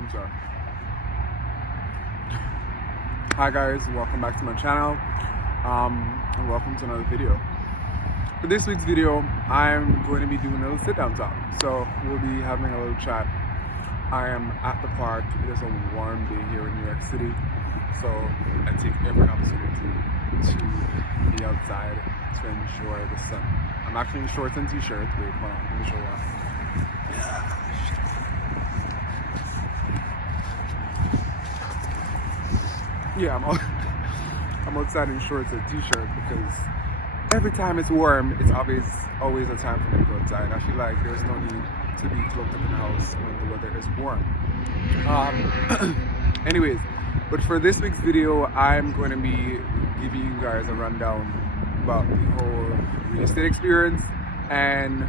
I'm sorry. Hi guys, welcome back to my channel, and welcome to another video. For this week's video, I'm going to be doing a little sit-down talk. So we'll be having a little chat. I am at the park. It is a warm day here in New York City, so I take every opportunity to be outside to enjoy the sun. I'm actually in shorts and t-shirt. Wait, hold on, let me show you. Yeah, I'm outside in shorts and t-shirt because every time it's warm, it's always a time for me to go outside. I feel like there's no need to be cloaked up in the house when the weather is warm. Anyways, but for this week's video, I'm going to be giving you guys a rundown about the whole real estate experience and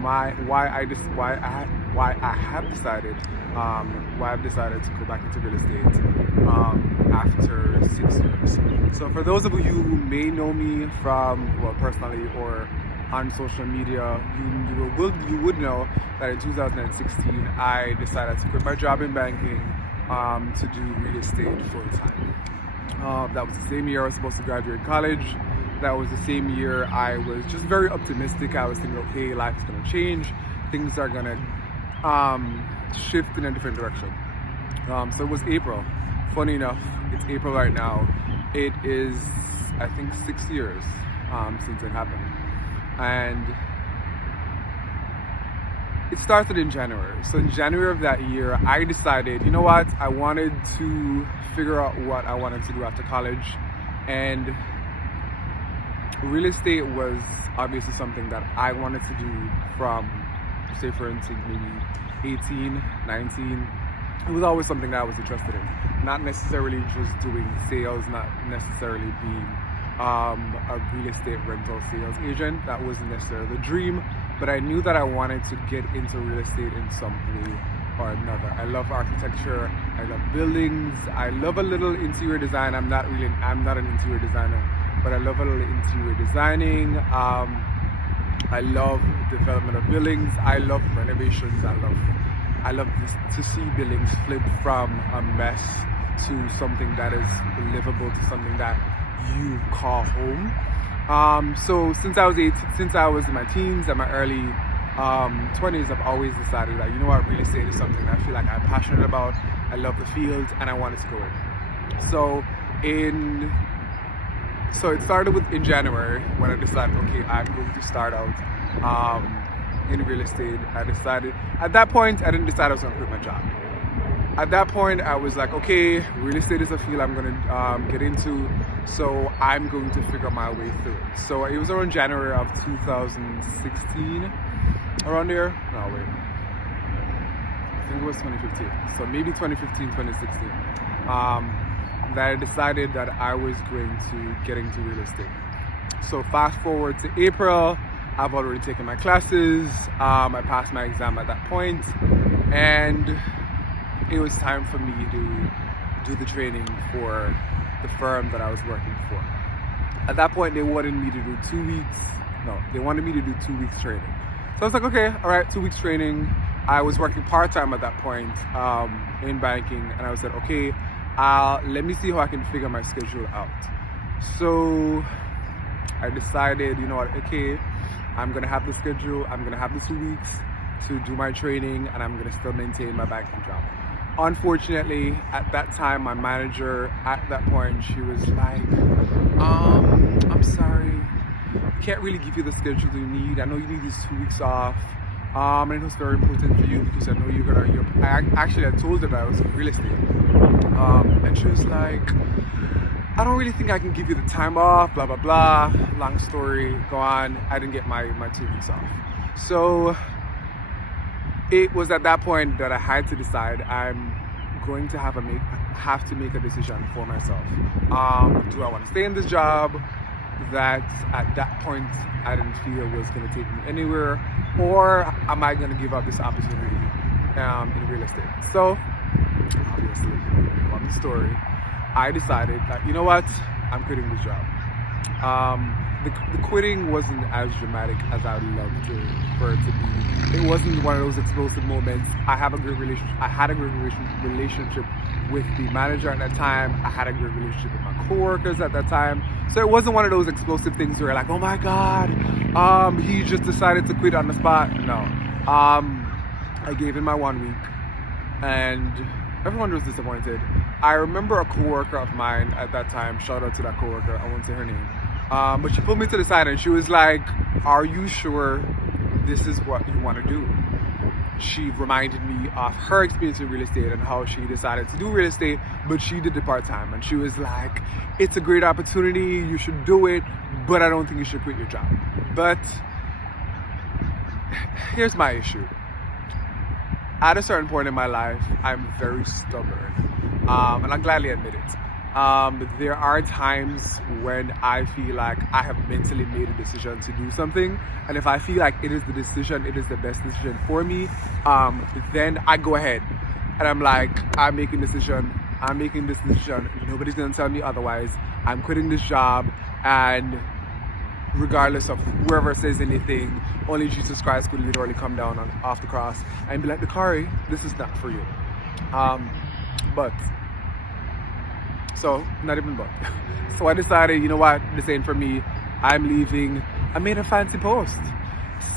why I've decided to go back into real estate after 6 years. So for those of you who may know me from, well, personally or on social media, you would know that in 2016 I decided to quit my job in banking to do real estate full time. That was the same year I was supposed to graduate college. That was the same year I was just very optimistic. I was thinking, okay, life is going to change. Things are going to shift in a different direction. So it was April. Funny enough, it's April right now. It is, I think, 6 years since it happened. And it started in January. So in January of that year, I decided, you know what? I wanted to figure out what I wanted to do after college. And real estate was obviously something that I wanted to do from, say for instance, maybe 18, 19. It was always something that I was interested in. Not necessarily just doing sales, not necessarily being a real estate rental sales agent. That wasn't necessarily the dream, but I knew that I wanted to get into real estate in some way or another. I love architecture, I love buildings, I love a little interior design. I'm not an interior designer, but I love a little interior designing. I love development of buildings. I love renovations. I love to see buildings flip from a mess to something that is livable, to something that you call home. So since I was in my teens and my early 20s, I've always decided that, you know what, real estate is something that I feel like I'm passionate about. I love the field and I wanted to go in. So it started in January when I decided, okay, I'm going to start out in real estate. I decided, at that point, I didn't decide I was going to quit my job. At that point, I was like, okay, real estate is a field I'm going to get into, so I'm going to figure my way through it. So it was around January of 2016, around there. No, wait. I think it was 2015. So maybe 2015, 2016. That I decided that I was going to get into real estate. So fast forward to April, I've already taken my classes, I passed my exam at that point, and it was time for me to do the training for the firm that I was working for. At that point, they wanted me to do 2 weeks. No, they wanted me to do 2 weeks training. So I was like, okay, all right, 2 weeks training. I was working part-time at that point in banking, and I said, okay, let me see how I can figure my schedule out. So I decided, you know what, okay, I'm gonna have the schedule, I'm gonna have the 2 weeks to do my training, and I'm gonna still maintain my banking job. Unfortunately, at that time, my manager at that point, she was like, I'm sorry, I can't really give you the schedule you need. I know you need these 2 weeks off. And it was very important for you because I know I told her that I was in real estate. And she was like, I don't really think I can give you the time off, blah, blah, blah. Long story, go on. I didn't get my 2 weeks off. So it was at that point that I had to decide I'm going to have to make a decision for myself. Do I want to stay in this job that at that point I didn't feel was going to take me anywhere, or am I going to give up this opportunity in real estate? So obviously, long story, I decided that, you know what, I'm quitting this job. the quitting wasn't as dramatic as I would love for it to be. It wasn't one of those explosive moments. I had a great relationship with the manager at that time. I had a great relationship with my coworkers at that time. So it wasn't one of those explosive things where like, oh my God, he just decided to quit on the spot. No. I gave him my 1 week and everyone was disappointed. I remember a coworker of mine at that time, shout out to that coworker, I won't say her name, but she pulled me to the side and she was like, are you sure this is what you want to do? She reminded me of her experience in real estate and how she decided to do real estate, but she did it part-time. And she was like, it's a great opportunity, you should do it, but I don't think you should quit your job. But here's my issue. At a certain point in my life, I'm very stubborn, and I gladly admit it. There are times when I feel like I have mentally made a decision to do something, and if I feel like it is the best decision for me, then I go ahead and I'm like, I'm making this decision, nobody's gonna tell me otherwise, I'm quitting this job, and regardless of whoever says anything, only Jesus Christ could literally come down off the cross and be like, Dakari, this is not for you. So I decided, you know what, this ain't for me, I'm leaving. I made a fancy post.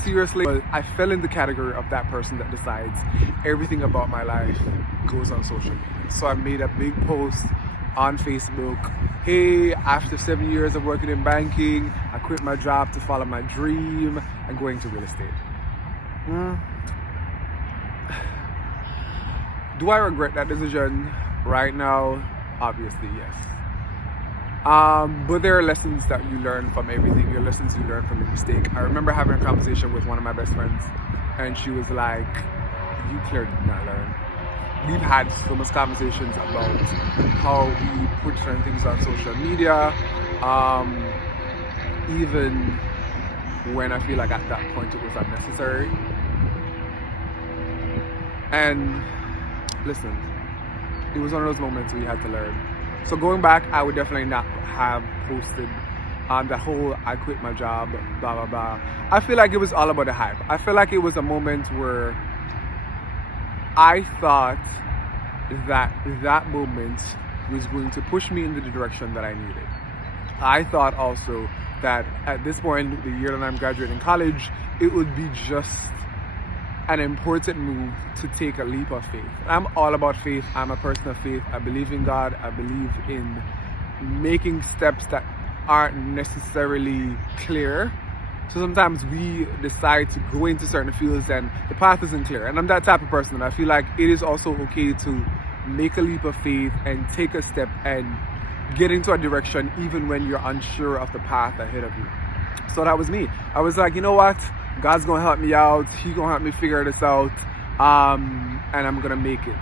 Seriously, but I fell in the category of that person that decides everything about my life goes on social media. So I made a big post on Facebook. Hey, after 7 years of working in banking, I quit my job to follow my dream and go into real estate. Do I regret that decision right now? Obviously, yes. But there are lessons that you learn from everything. There are lessons you learn from your mistake. I remember having a conversation with one of my best friends, and she was like, you clearly did not learn. We've had so much conversations about how we put certain things on social media, even when I feel like at that point it was unnecessary. And listen, it was one of those moments we had to learn. So going back, I would definitely not have posted that whole I quit my job, blah, blah, blah. I feel like it was all about the hype. I feel like it was a moment where I thought that moment was going to push me in the direction that I needed. I thought also that at this point, the year that I'm graduating college, it would be just an important move to take a leap of faith. I'm all about faith. I'm a person of faith. I believe in God. I believe in making steps that aren't necessarily clear. So sometimes we decide to go into certain fields and the path isn't clear. And I'm that type of person. I feel like it is also okay to make a leap of faith and take a step and get into a direction even when you're unsure of the path ahead of you. So that was me. I was like, you know what? God's gonna help me out. He's gonna help me figure this out. And I'm gonna make it.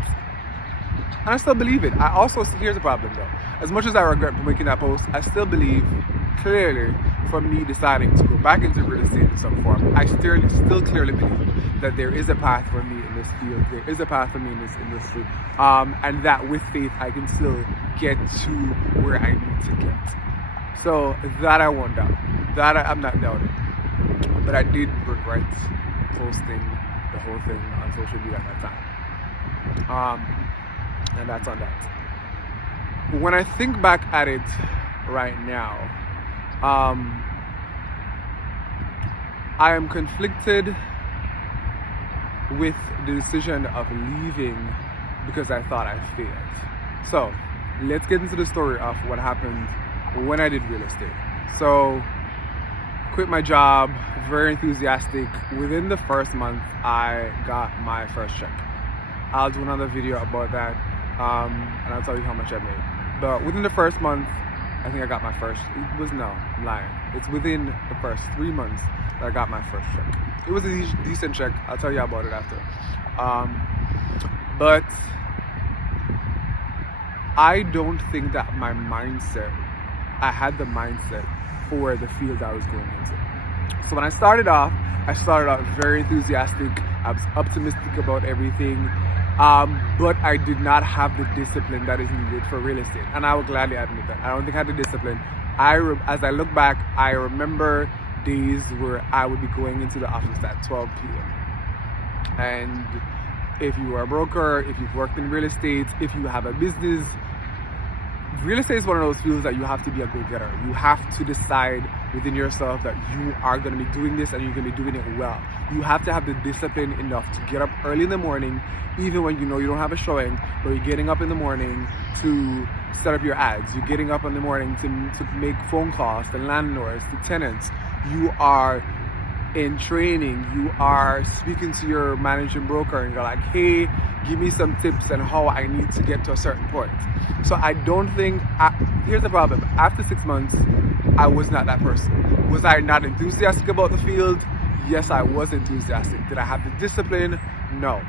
And I still believe it. Here's the problem though. As much as I regret making that post, I still believe clearly from me deciding to go back into real estate in some form, I still clearly believe that there is a path for me in this field. There is a path for me in this industry. And that with faith, I can still get to where I need to get. So that I won't doubt. That I'm not doubting. But I did regret posting the whole thing on social media at that time. And that's on that. When I think back at it right now, I am conflicted with the decision of leaving because I thought I failed. So let's get into the story of what happened when I did real estate. So quit my job, very enthusiastic. Within the first month, I got my first check. I'll do another video about that, and I'll tell you how much I made. But within the first month, I think I got my first, I'm lying. It's within the first 3 months that I got my first check. It was a decent check. I'll tell you about it after. But I don't think that I had the mindset for the field I was going into. So when I started out very enthusiastic. I was optimistic about everything. But I did not have the discipline that is needed for real estate. And I will gladly admit that. I don't think I had the discipline. as I look back, I remember days where I would be going into the office at 12 p.m. And if you are a broker, if you've worked in real estate, if you have a business, real estate is one of those fields that you have to be a go-getter. You have to decide within yourself that you are going to be doing this and you're going to be doing it well. You have to have the discipline enough to get up early in the morning, even when you know you don't have a showing, but you're getting up in the morning to set up your ads. You're getting up in the morning to make phone calls to landlords, to tenants. You are in training. You are speaking to your managing broker and you're like, hey, give me some tips on how I need to get to a certain point. So I don't think, here's the problem. After 6 months, I was not that person. Was I not enthusiastic about the field? Yes, I was enthusiastic. Did I have the discipline? No.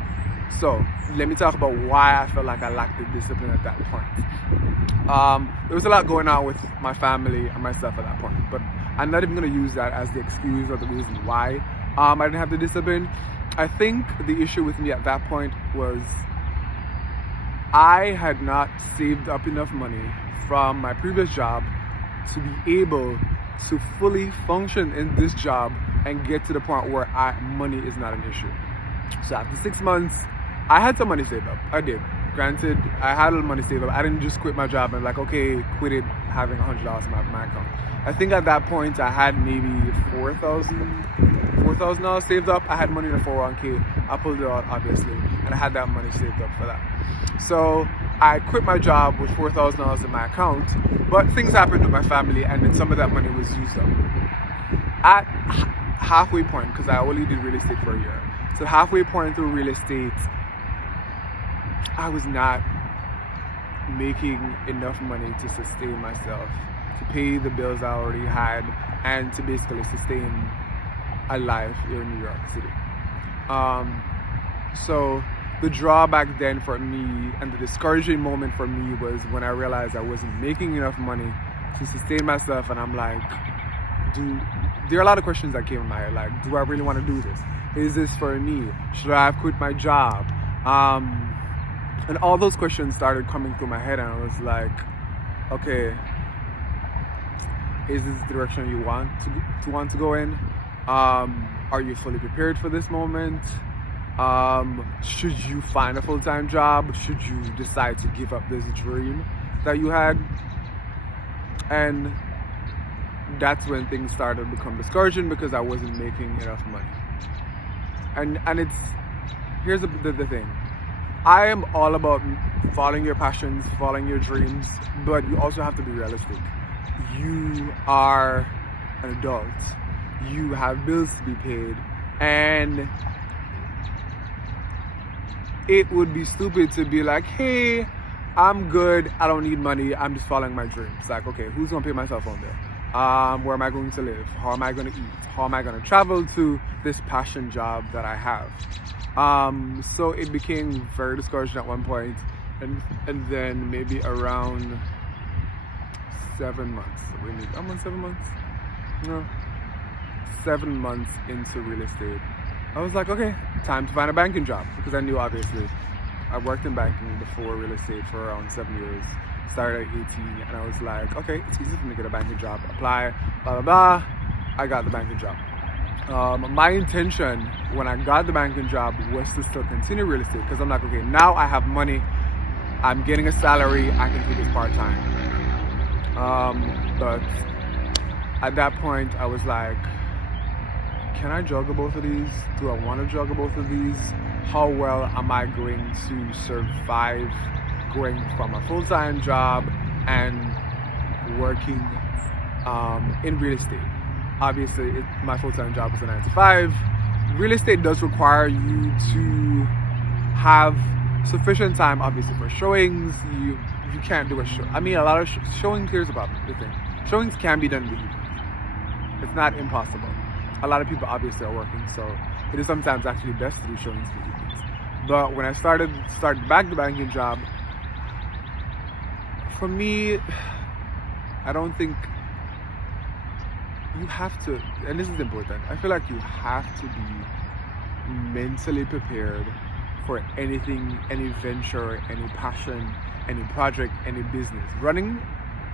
So let me talk about why I felt like I lacked the discipline at that point. There was a lot going on with my family and myself at that point, but I'm not even going to use that as the excuse or the reason why I didn't have the discipline. I think the issue with me at that point was I had not saved up enough money from my previous job to be able to fully function in this job and get to the point where money is not an issue. So after 6 months, I had some money saved up. I did. Granted, I had a little money saved up. I didn't just quit my job and like, okay, quit it having $100 in my account. I think at that point I had maybe $4,000 saved up. I had money in a 401k. I pulled it out, obviously, and I had that money saved up for that. So I quit my job with $4,000 in my account, but things happened with my family, and then some of that money was used up. At halfway point, because I only did real estate for a year, so halfway point through real estate, I was not making enough money to sustain myself, to pay the bills I already had, and to basically sustain a life here in New York City. So the drawback then for me and the discouraging moment for me was when I realized I wasn't making enough money to sustain myself, and I'm like, there are a lot of questions that came in my head, like, do I really want to do this? Is this for me? Should I have quit my job? And all those questions started coming through my head, and I was like, okay, is this the direction you want to go in? Are you fully prepared for this moment? Should you find a full-time job? Should you decide to give up this dream that you had? And that's when things started to become discouraging because I wasn't making enough money. And here's the thing. I am all about following your passions, following your dreams, but you also have to be realistic. You are an adult. You have bills to be paid, and it would be stupid to be like, hey, I'm good, I don't need money, I'm just following my dreams. It's like, okay, who's gonna pay my cell phone bill? Where am I going to live? How am I going to eat? How am I going to travel to this passion job that I have? So it became very discouraging at one point, and then maybe around 7 months. I'm on 7 months? No. 7 months into real estate, I was like, okay, time to find a banking job, because I knew, obviously, I worked in banking before real estate for around 7 years. Started at 18, and I was like, okay, it's easy for me to get a banking job. Apply, blah, blah, blah. I got the banking job. My intention when I got the banking job was to still continue real estate, because I'm like, okay, now I have money, I'm getting a salary, I can do this part-time. But at that point, I was like, can I juggle both of these? Do I want to juggle both of these? How well am I going to survive going from a full-time job and working in real estate? Obviously, my full-time job is a 9 to 5. Real estate does require you to have sufficient time, obviously, for showings. You can't do a show. I mean, a lot of showings, here's about the thing. Showings can be done weekly. It's not impossible. A lot of people obviously are working, so it is sometimes actually best to do showings for weekends. But when I started back the banking job, for me, I don't think you have to, and this is important, I feel like you have to be mentally prepared for anything, any venture, any passion, any project, any business. Running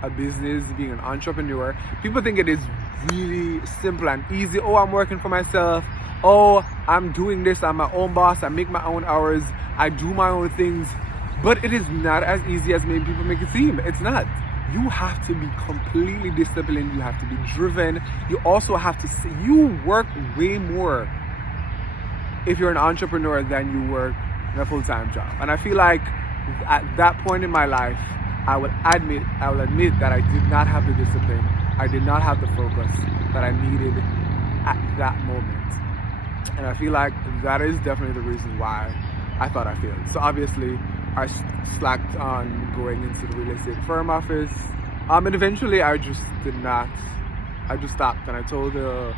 a business, being an entrepreneur, people think it is really simple and easy. Oh, I'm working for myself. Oh, I'm doing this. I'm my own boss. I make my own hours. I do my own things. But it is not as easy as many people make it seem. It's not. You have to be completely disciplined. You have to be driven. You also have to see, you work way more if you're an entrepreneur than you work in a full-time job. And I feel like at that point in my life, I will admit that I did not have the discipline. I did not have the focus that I needed at that moment. And I feel like that is definitely the reason why I thought I failed. So obviously, I slacked on going into the real estate firm office. And eventually I just did not. I just stopped and I told the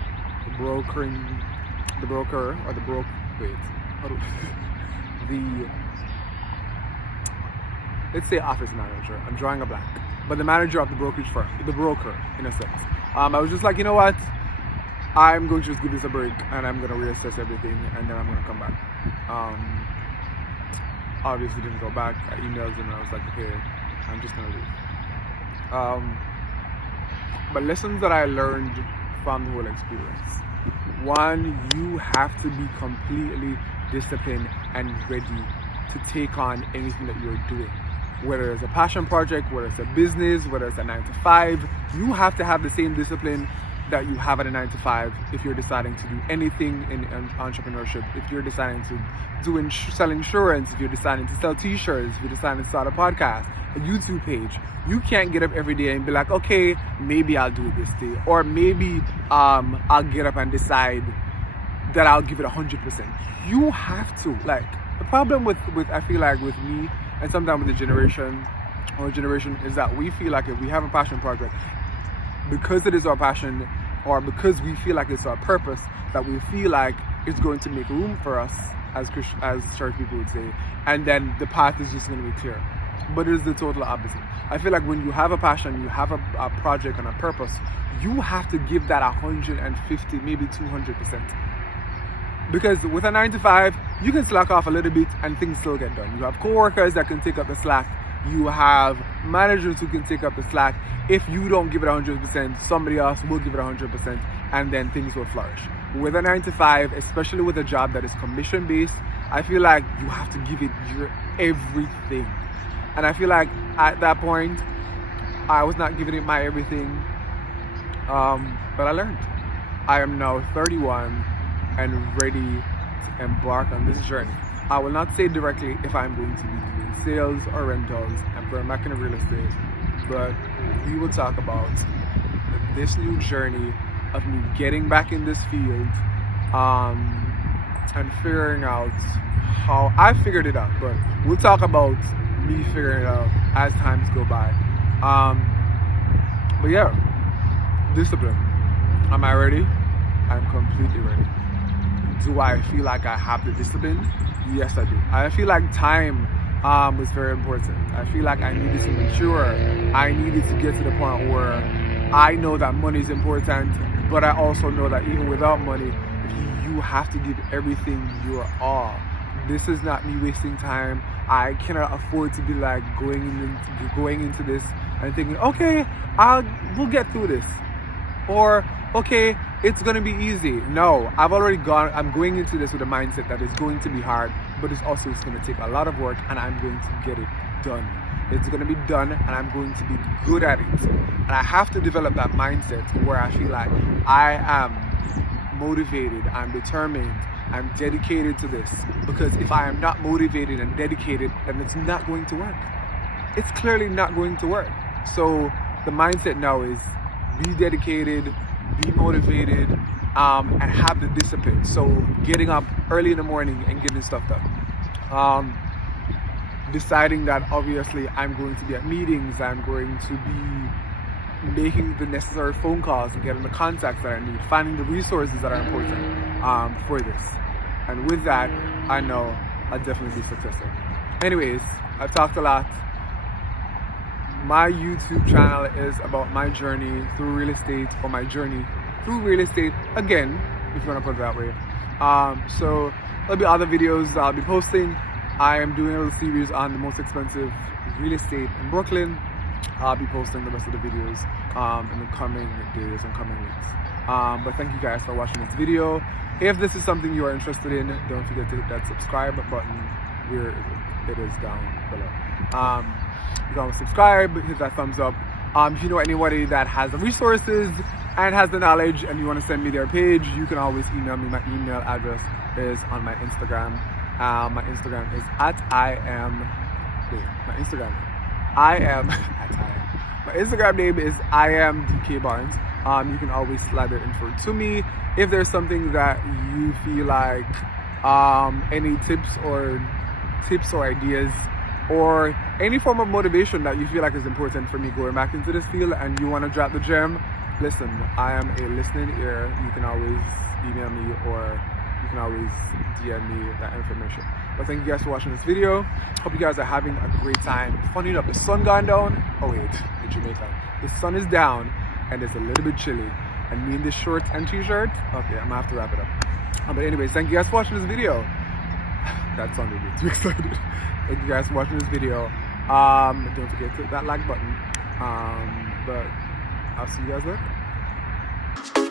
let's say office manager. I'm drawing a blank. But the manager of the brokerage firm, the broker in a sense. I was just like, you know what? I'm going to just give this a break and I'm going to reassess everything and then I'm going to come back. Obviously didn't go back. I emailed him and I was like, okay, I'm just going to leave. But lessons that I learned from the whole experience. One, you have to be completely disciplined and ready to take on anything that you're doing. Whether it's a passion project, whether it's a business, whether it's a 9-to-5, you have to have the same discipline that you have at a 9-to-5 if you're deciding to do anything in entrepreneurship, if you're deciding to sell insurance, if you're deciding to sell t-shirts, if you're deciding to start a podcast, a YouTube page. You can't get up every day and be like, okay, maybe I'll do it this day, or maybe I'll get up and decide that I'll give it 100%. You have to, like, the problem with I feel like with me and sometimes with the generation is that we feel like if we have a passion project, because it is our passion or because we feel like it's our purpose, that we feel like it's going to make room for us as church people would say, and then the path is just going to be clear. But it is the total opposite. I feel like when you have a passion, you have a project and a purpose, you have to give that 150, maybe 200%. Because with a 9-to-5, you can slack off a little bit and things still get done. You have co-workers that can take up the slack. You have managers who can take up the slack. If you don't give it 100%, somebody else will give it 100%, and then things will flourish. With a 9-to-5, especially with a job that is commission-based, I feel like you have to give it your everything. And I feel like at that point, I was not giving it my everything, but I learned. I am now 31 and ready to embark on this journey. I will not say directly if I'm going to be doing sales or rentals and going back into real estate, but we will talk about this new journey of me getting back in this field and figuring out how I figured it out. But we'll talk about me figuring it out as times go by. But yeah, discipline. Am I ready? I'm completely ready. Do I feel like I have the discipline? Yes, I do. I feel like time was very important. I feel like I needed to mature. I needed to get to the point where I know that money is important, but I also know that even without money, you have to give everything your all. This is not me wasting time. I cannot afford to be like going into this and thinking, okay, we'll get through this, or okay, it's gonna be easy. No, I'm going into this with a mindset that it's going to be hard, but it's gonna take a lot of work, and I'm going to get it done. It's gonna be done, and I'm going to be good at it. And I have to develop that mindset where I feel like I am motivated, I'm determined, I'm dedicated to this. Because if I am not motivated and dedicated, then it's not going to work. It's clearly not going to work. So the mindset now is be dedicated, be motivated, and have the discipline. So getting up early in the morning and getting stuff done. Deciding that obviously I'm going to be at meetings, I'm going to be making the necessary phone calls and getting the contacts that I need, finding the resources that are important for this. And with that, I know I'll definitely be successful. Anyways, I've talked a lot. My YouTube channel is about my journey through real estate, or my journey through real estate again, if you want to put it that way. So there'll be other videos I'll be posting. I am doing a little series on the most expensive real estate in Brooklyn. I'll be posting the rest of the videos in the coming days and coming weeks. But thank you guys for watching this video. If this is something you are interested in, don't forget to hit that subscribe button where it is down below. You can subscribe, hit that thumbs up. If you know anybody that has the resources and has the knowledge and you want to send me their page, you can always email me. My email address is on my Instagram. My Instagram is my Instagram name is IamDKBarnes. You can always slide their info to me. If there's something that you feel like any tips or ideas or any form of motivation that you feel like is important for me going back into this field and you want to drop the gem, listen, I am a listening ear. You can always email me or you can always DM me that information. But thank you guys for watching this video. Hope you guys are having a great time. Funny enough, the sun gone down. Oh wait, in Jamaica, the sun is down and it's a little bit chilly. And me in this shorts and t-shirt, okay, I'm gonna have to wrap it up. But anyways, thank you guys for watching this video. That sounded too excited. Thank you guys for watching this video. Don't forget to hit that like button. But I'll see you guys later.